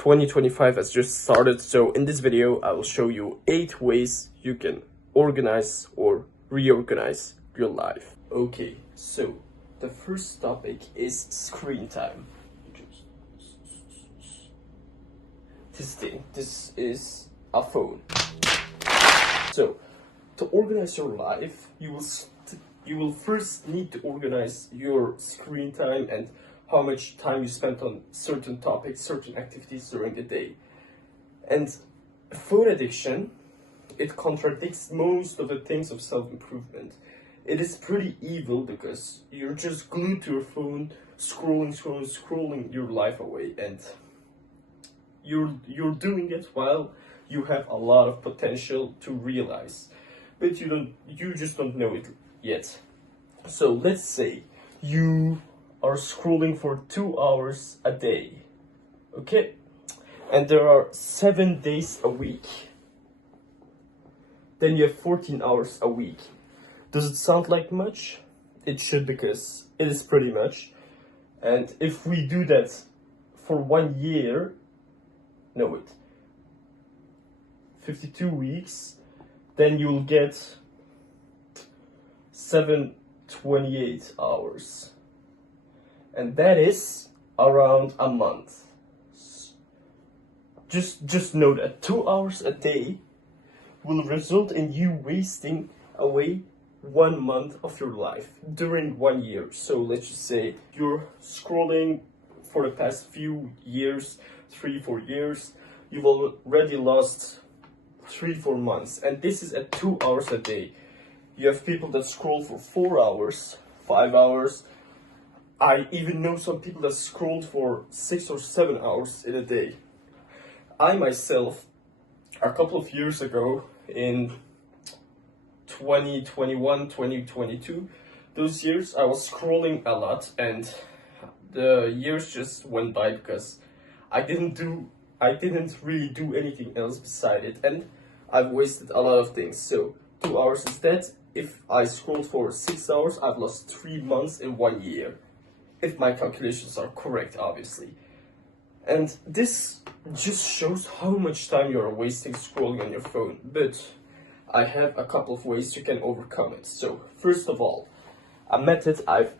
2025 has just started, so in this video I will show you 8 ways you can organize or reorganize your life. Okay, so the first topic is screen time. This is a phone. So to organize your life, you will first need to organize your screen time and how much time you spent on certain topics, certain activities during the day. And phone addiction, it contradicts most of the things of self-improvement. It is pretty evil because you're just glued to your phone, scrolling your life away, and you're doing it while you have a lot of potential to realize, but you just don't know it yet. So let's say you are scrolling for 2 hours a day, okay? And there are 7 days a week. Then you have 14 hours a week. Does it sound like much? It should, because it is pretty much. And if we do that for 1 year, 52 weeks, then you'll get 728 hours. And that is around a month. Just know that 2 hours a day will result in you wasting away 1 month of your life during 1 year. So let's just say you're scrolling for the past few years, 3-4 years, you've already lost 3-4 months, and this is at 2 hours a day. You have people that scroll for 4 hours, 5 hours. I even know some people that scrolled for 6 or 7 hours in a day. I myself, a couple of years ago, in 2021, 2022, those years I was scrolling a lot, and the years just went by because I didn't really do anything else beside it, and I've wasted a lot of things. So 2 hours is that. If I scrolled for 6 hours, I've lost 3 months in 1 year. If my calculations are correct, obviously. And this just shows how much time you're wasting scrolling on your phone. But I have a couple of ways you can overcome it. So first of all, a method I've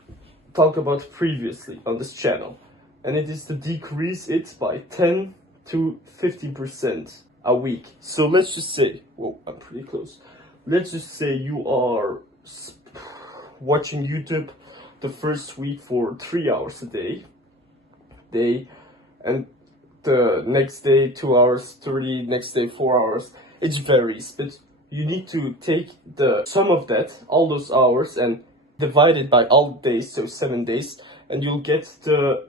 talked about previously on this channel, and it is to decrease it by 10 to 15% a week. So let's just say, whoa, I'm pretty close. Let's just say you are watching YouTube the first week for 3 hours a day, and the next day 2 hours 30, next day 4 hours. It varies, but you need to take the sum of that, all those hours, and divide it by all days, so 7 days, and you'll get the,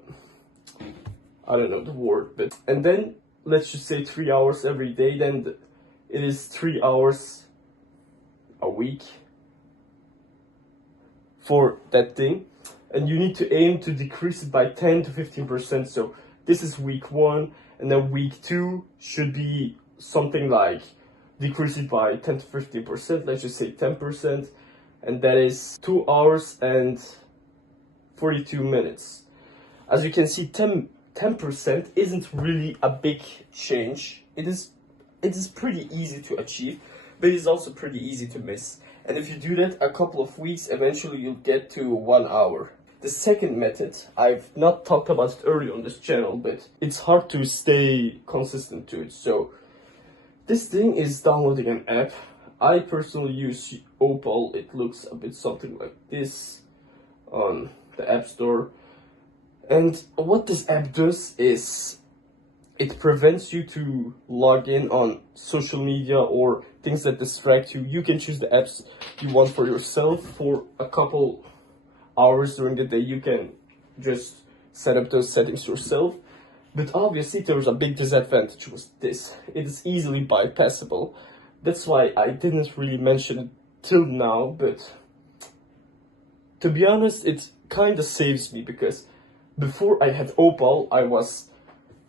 I don't know the word, but, and then let's just say 3 hours every day, then it is 3 hours a week for that thing, and you need to aim to decrease it by 10 to 15%. So this is week 1, and then week 2 should be something like decrease it by 10 to 15%, let's just say 10%, and that is 2 hours and 42 minutes. As you can see, 10% isn't really a big change. It is pretty easy to achieve, but it's also pretty easy to miss. And if you do that a couple of weeks, eventually you'll get to 1 hour. The second method, I've not talked about it earlier on this channel, but it's hard to stay consistent to it. So this thing is downloading an app. I personally use Opal. It looks a bit something like this on the App Store. And what this app does is it prevents you to log in on social media or things that distract you. You can choose the apps you want for yourself. For a couple hours during the day, you can just set up those settings yourself. But obviously there's a big disadvantage with this. It is easily bypassable. That's why I didn't really mention it till now, but to be honest, it kind of saves me, because before I had Opal, I was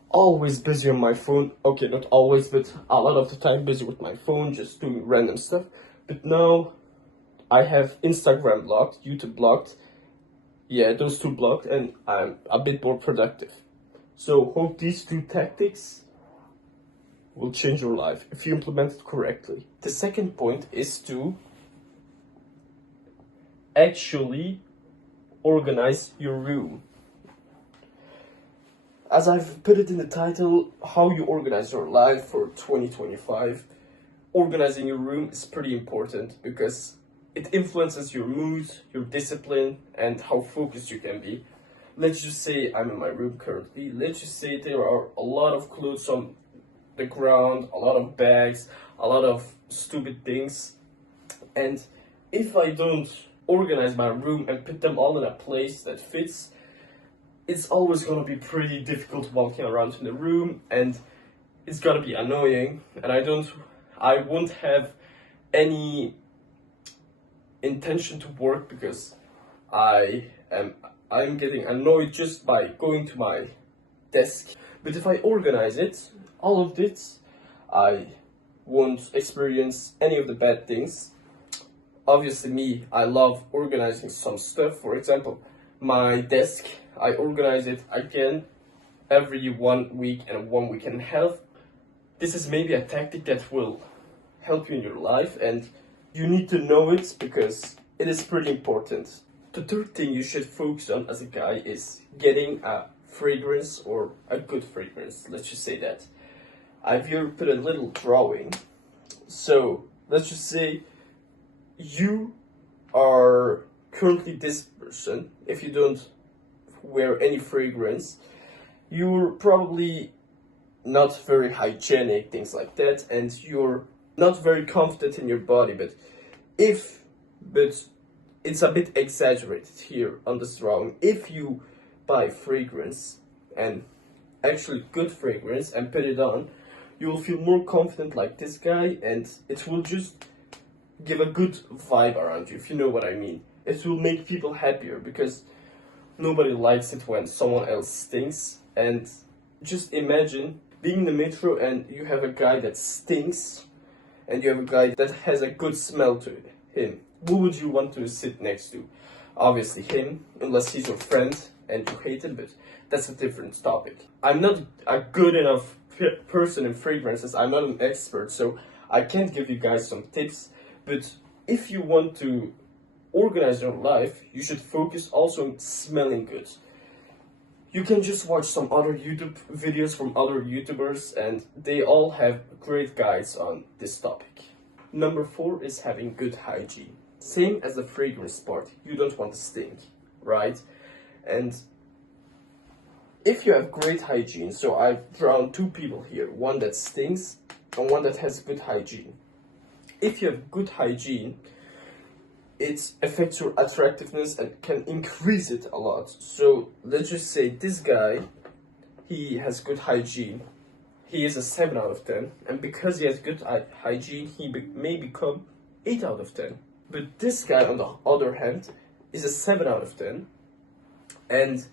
always busy on my phone. Okay, not always, but a lot of the time busy with my phone, just doing random stuff. But now I have Instagram blocked, YouTube blocked, yeah, those two blocked, and I'm a bit more productive. So hope these two tactics will change your life if you implement it correctly. The second point is to actually organize your room. As I've put it in the title, how you organize your life for 2025, organizing your room is pretty important because it influences your mood, your discipline, and how focused you can be. Let's just say I'm in my room currently. Let's just say there are a lot of clothes on the ground, a lot of bags, a lot of stupid things. And if I don't organize my room and put them all in a place that fits, it's always gonna be pretty difficult walking around in the room, and it's gonna be annoying, and I won't have any intention to work because I'm getting annoyed just by going to my desk. But if I organize it, all of this, I won't experience any of the bad things. Obviously me, I love organizing some stuff. For example, my desk, I organize it again every 1 week and 1 week and a half. This is maybe a tactic that will help you in your life, and you need to know it because it is pretty important. The third thing you should focus on as a guy is getting a fragrance, or a good fragrance, let's just say that. I've here put a little drawing. So let's just say you are currently this person. If you don't wear any fragrance, you're probably not very hygienic, things like that, and you're not very confident in your body. But it's a bit exaggerated here on this drawing. If you buy fragrance, and actually good fragrance, and put it on, you will feel more confident like this guy, and it will just give a good vibe around you, if you know what I mean. It will make people happier because nobody likes it when someone else stinks. And just imagine being in the metro and you have a guy that stinks and you have a guy that has a good smell to him. Who would you want to sit next to? Obviously him, unless he's your friend and you hate him, but that's a different topic. I'm not a good enough person in fragrances. I'm not an expert, so I can't give you guys some tips. But if you want to organize your life, you should focus also on smelling good. You can just watch some other YouTube videos from other YouTubers, and they all have great guides on this topic. Number 4 is having good hygiene. Same as the fragrance part, you don't want to stink, right? And if you have great hygiene, so I've drawn 2 people here, one that stinks and one that has good hygiene. If you have good hygiene, it affects your attractiveness and can increase it a lot. So let's just say this guy, he has good hygiene. He is a 7 out of 10, and because he has good hygiene, he may become 8 out of 10. But this guy, on the other hand, is a 7 out of 10, and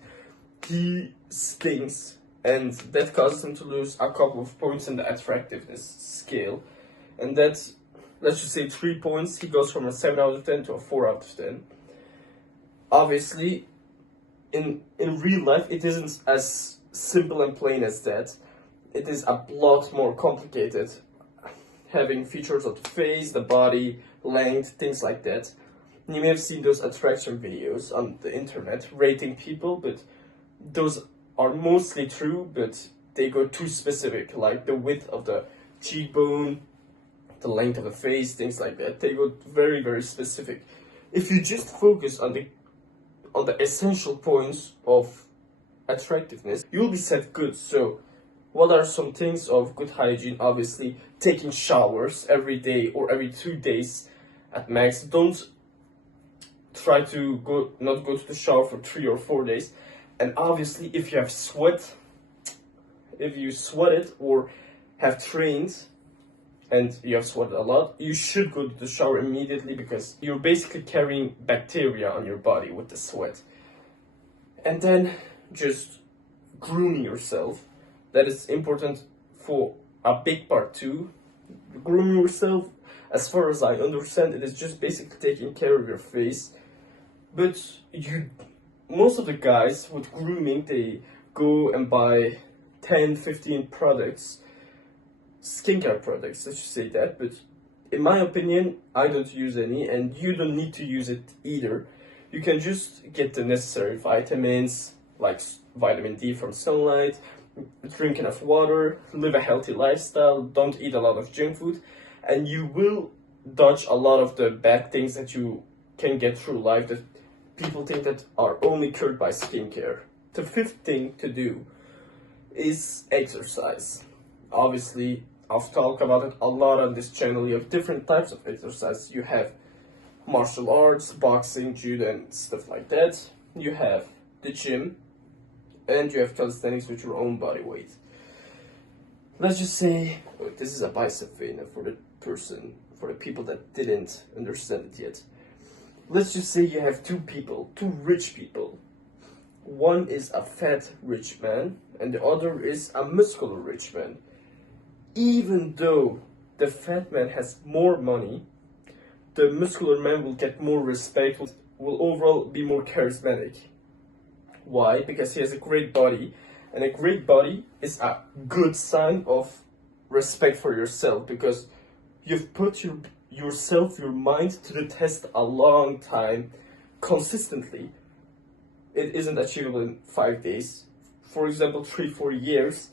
he stinks, and that causes him to lose a couple of points in the attractiveness scale. And that's, let's just say 3 points. He goes from a 7 out of 10 to a 4 out of 10. Obviously, in real life, it isn't as simple and plain as that. It is a lot more complicated, having features of the face, the body, length, things like that. And you may have seen those attraction videos on the internet rating people, but those are mostly true, but they go too specific, like the width of the cheekbone, the length of the face, things like that. They go very, very specific. If you just focus on the essential points of attractiveness, you'll be set good. So what are some things of good hygiene? Obviously, taking showers every day or every 2 days at max. Don't try to not go to the shower for 3 or 4 days. And obviously, if you have sweated or have trained and you have sweated a lot, you should go to the shower immediately because you're basically carrying bacteria on your body with the sweat. And then just grooming yourself. That is important for a big part too. Grooming yourself, as far as I understand, it is just basically taking care of your face. But most of the guys with grooming, they go and buy 10, 15 products, skincare products, let's just say that, but in my opinion, I don't use any, and you don't need to use it either. You can just get the necessary vitamins, like vitamin D from sunlight, drink enough water, live a healthy lifestyle, don't eat a lot of junk food, and you will dodge a lot of the bad things that you can get through life that people think that are only cured by skincare. The fifth thing to do is exercise. Obviously, I've talked about it a lot on this channel. You have different types of exercise. You have martial arts, boxing, judo, and stuff like that. You have the gym, and you have calisthenics with your own body weight. Let's just say, this is a bicep vein for the people that didn't understand it yet. Let's just say you have two rich people. One is a fat rich man, and the other is a muscular rich man. Even though the fat man has more money, the muscular man will get more respect, will overall be more charismatic. Why? Because he has a great body, and a great body is a good sign of respect for yourself, because you've put your mind to the test a long time, consistently. It isn't achievable in 5 days. For example, 3-4 years,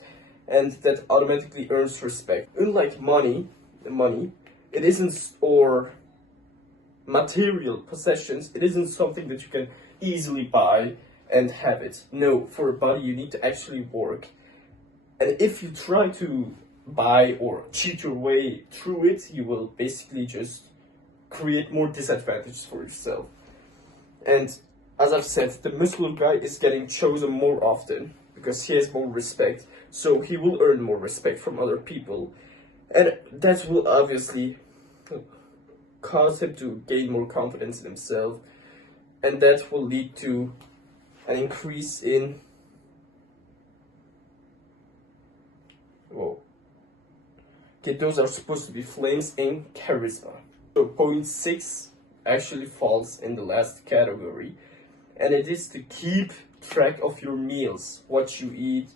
and that automatically earns respect. Unlike money, it isn't, or material possessions, it isn't something that you can easily buy and have it. No, for a body you need to actually work. And if you try to buy or cheat your way through it, you will basically just create more disadvantages for yourself. And as I've said, the muscular guy is getting chosen more often because he has more respect, so he will earn more respect from other people, and that will obviously cause him to gain more confidence in himself, and that will lead to an increase in those are supposed to be flames in charisma. So point 6 actually falls in the last category, and it is to keep track of your meals, what you eat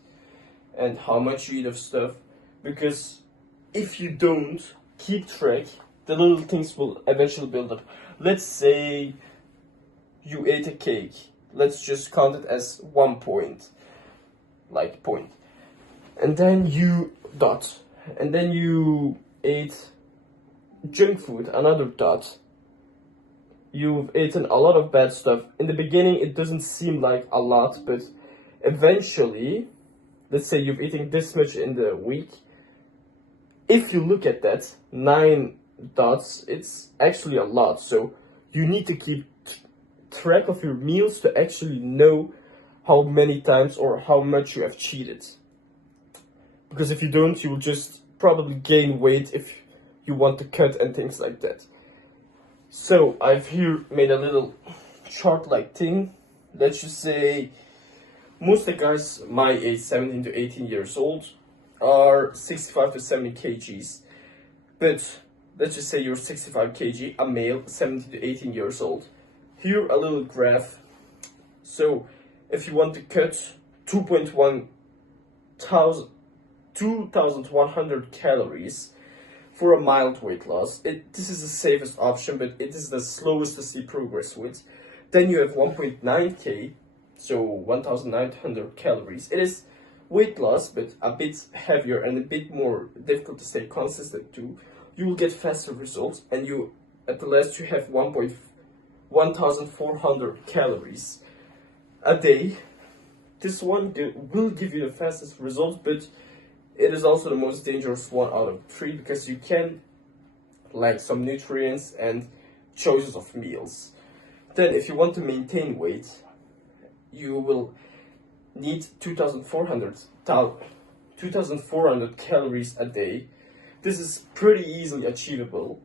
and how much you eat of stuff, because if you don't keep track, the little things will eventually build up. Let's say you ate a cake, let's just count it as 1 point, and then you ate junk food, another dot. You've eaten a lot of bad stuff. In the beginning, it doesn't seem like a lot, but eventually, let's say you've eaten this much in the week. If you look at that, 9 dots, it's actually a lot. So you need to keep track of your meals to actually know how many times or how much you have cheated. Because if you don't, you will just probably gain weight if you want to cut and things like that. So I've here made a little chart-like thing. Let's just say most of the guys my age, 17 to 18 years old, are 65 to 70 kgs. But let's just say you're 65 kg, a male, 17 to 18 years old. Here a little graph. So if you want to cut 2,100 calories for a mild weight loss, this is the safest option, but it is the slowest to see progress with. Then you have 1.9k, so 1,900 calories. It is weight loss, but a bit heavier and a bit more difficult to stay consistent to. You will get faster results, and you, at the last, you have 1,400 calories a day. This one will give you the fastest results, but it is also the most dangerous one out of 3 because you can lack some nutrients and choices of meals. Then if you want to maintain weight, you will need 2,400 calories a day. This is pretty easily achievable.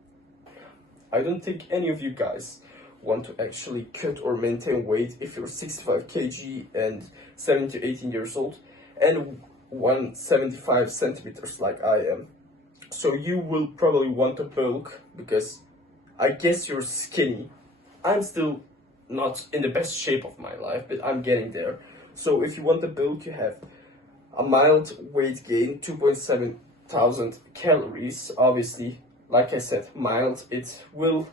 I don't think any of you guys want to actually cut or maintain weight if you're 65 kg and 17 to 18 years old and 175 centimeters like I am. So you will probably want to bulk because I guess you're skinny. I'm still not in the best shape of my life, but I'm getting there. So if you want the bulk, you have a mild weight gain, 2.7 thousand calories. Obviously, like I said, mild, it will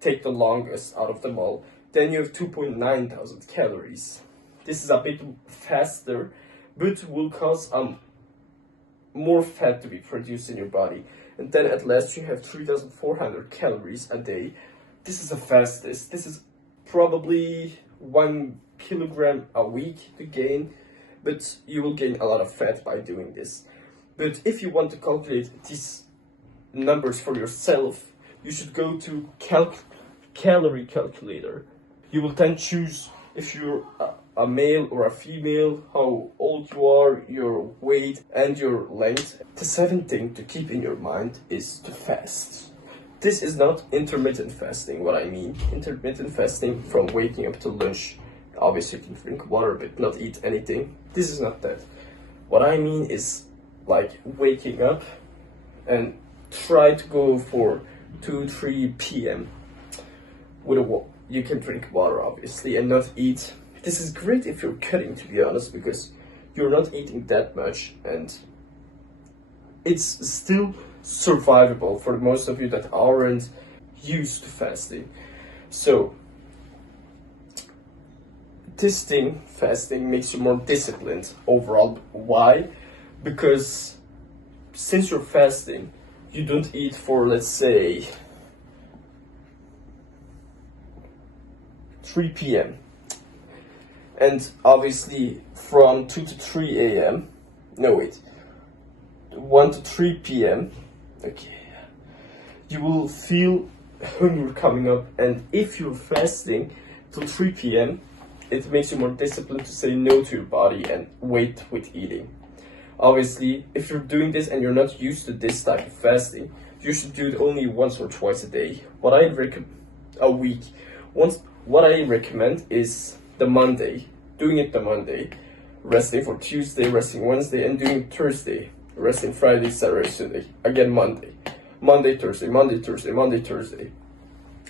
take the longest out of them all. Then you have 2.9 thousand calories. This is a bit faster, but will cause more fat to be produced in your body. And then at last you have 3,400 calories a day. This is the fastest. This is probably 1 kilogram a week to gain, but you will gain a lot of fat by doing this. But if you want to calculate these numbers for yourself, you should go to calorie calculator. You will then choose if you're a male or a female, how old you are, your weight and your length. The seventh thing to keep in your mind is to fast. This is not intermittent fasting. What I mean, intermittent fasting from waking up to lunch. Obviously you can drink water but not eat anything. This is not that. What I mean is like waking up and try to go for 2-3 p.m. with you can drink water obviously and not eat. This is great if you're cutting, to be honest, because you're not eating that much and it's still survivable for most of you that aren't used to fasting. So this thing, fasting, makes you more disciplined overall. Why? Because since you're fasting, you don't eat for, let's say, 3 p.m. And obviously from 2 to 3 a.m. No, wait. 1 to 3 p.m. Okay. You will feel hunger coming up, and if you're fasting till 3 p.m., it makes you more disciplined to say no to your body and wait with eating. Obviously, if you're doing this and you're not used to this type of fasting, you should do it only once or twice a day. What I recommend is the Monday, doing it the Monday, resting for Tuesday, resting Wednesday, and doing Thursday, resting Friday, Saturday, Sunday, again Monday, Thursday, Monday, Thursday, Monday, Thursday.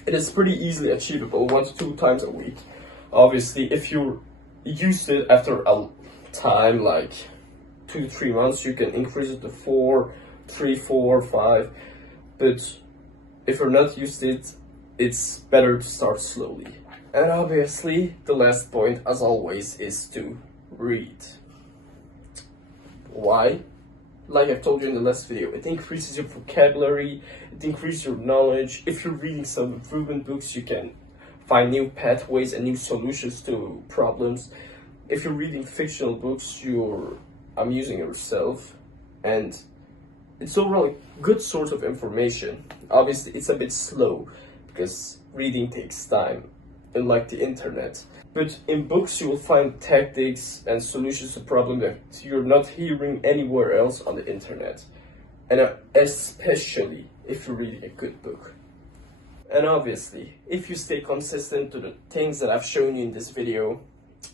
It is pretty easily achievable 1 to 2 times a week. Obviously, if you're used to it after a time, like 2 to 3 months, you can increase it to 4, 3, 4, 5. But if you're not used to it, it's better to start slowly. And obviously, the last point, as always, is to read. Why? Like I've told you in the last video, it increases your vocabulary, it increases your knowledge. If you're reading some improvement books, you can find new pathways and new solutions to problems. If you're reading fictional books, you're amusing yourself, and it's overall a good source of information. Obviously, it's a bit slow because reading takes time, unlike the internet. But in books, you will find tactics and solutions to problems that you're not hearing anywhere else on the internet. And especially if you're reading a good book. And obviously, if you stay consistent to the things that I've shown you in this video,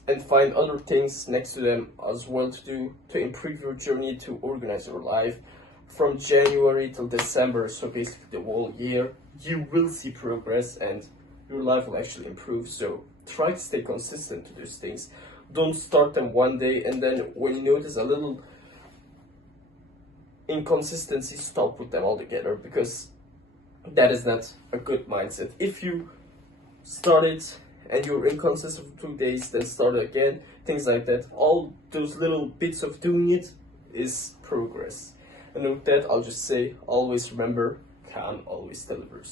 and find other things next to them as well to do to improve your journey to organize your life from January till December, so basically the whole year, you will see progress and your life will actually improve. So try to stay consistent to those things. Don't start them one day and then when you notice a little inconsistency, stop with them altogether, because that is not a good mindset. If you start it and you're inconsistent for 2 days, then start it again, things like that. All those little bits of doing it is progress. And with that, I'll just say, always remember, calm always delivers.